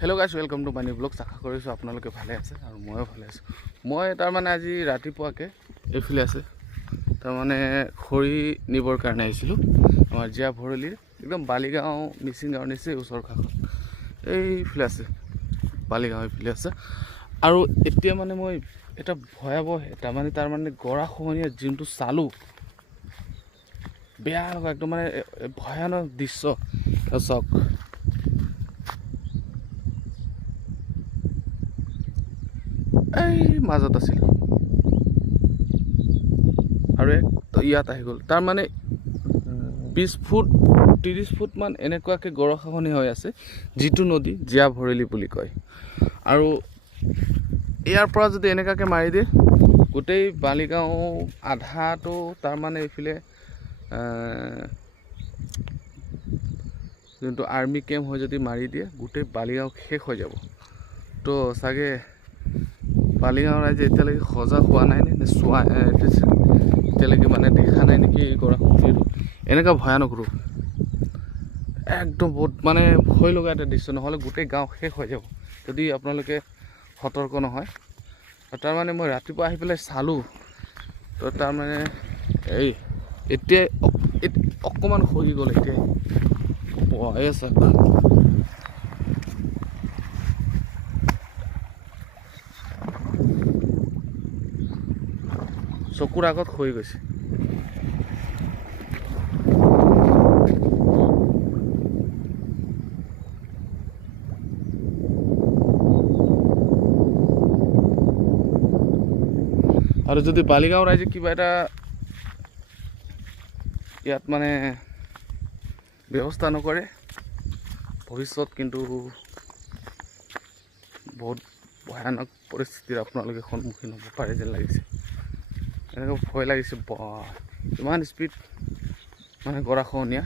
Hello' guys, welcome to Money Blogs. আশা কৰিছোঁ আপোনালোকে ভালে আছে আৰু ময়ো ভালে আছোঁ। মই তাৰমানে আজি ৰাতিপুৱাকৈ এইফালে আছে তাৰমানে খৰি নিবৰ কাৰণে আহিছিলোঁ। আমাৰ জীয়া ভৰলীৰ একদম বালিগাঁও মিচিং গাঁৱৰ নিচেই ওচৰ কাষত এইফালে আছে, বালিগাঁও এইফালে আছে। আৰু এতিয়া মানে মই এটা ভয়াৱহ তাৰমানে গৰাখহনীয়া যোনটো চালোঁ, বেয়া লগা একদম মানে ভয়ানক দৃশ্য। চাওক, এই মাজত আছিল আৰু ইয়াত আহি গ'ল। তাৰমানে 20 ফুট 30 ফুট মান এনেকুৱাকৈ গৰাখহনীয়া হৈ আছে, যিটো নদী জীয়া ভৰলী বুলি কয়। আৰু ইয়াৰ পৰা যদি এনেকুৱাকৈ মাৰি দিয়ে, গোটেই বালিগাঁও আধাটো তাৰমানে এইফালে যোনটো আৰ্মি কেম্প হৈ যদি মাৰি দিয়ে, গোটেই বালিগাঁও শেষ হৈ যাব। তো চাগে বালিগাঁও ৰাইজে এতিয়ালৈকে সজাগ হোৱা নাই নে চোৱা এতিয়ালৈকে মানে দেখা নাই নেকি গৰাখহনীয়াটো। এনেকুৱা ভয়ানক ৰূপ, একদম বহুত মানে ভয় লগা এটা দৃশ্য। নহ'লে গোটেই গাঁও শেষ হৈ যাব যদি আপোনালোকে সতৰ্ক নহয়। তাৰমানে মই ৰাতিপুৱা আহি পেলাই চালোঁ, তো তাৰমানে এতিয়াই অকণমান খহি গ'ল। এতিয়াই এই চাওক, চকুৰ আগত খহি গৈছে। আৰু যদি বালিগাঁও ৰাইজে কিবা এটা ইয়াত মানে ব্যৱস্থা নকৰে, ভৱিষ্যত কিন্তু বহুত ভয়ানক পৰিস্থিতিৰ আপোনালোকে সন্মুখীন হ'ব পাৰে যেন লাগিছে। এনেকৈ ভয় লাগিছে, ইমান স্পীড মানে গৰাখহনীয়া।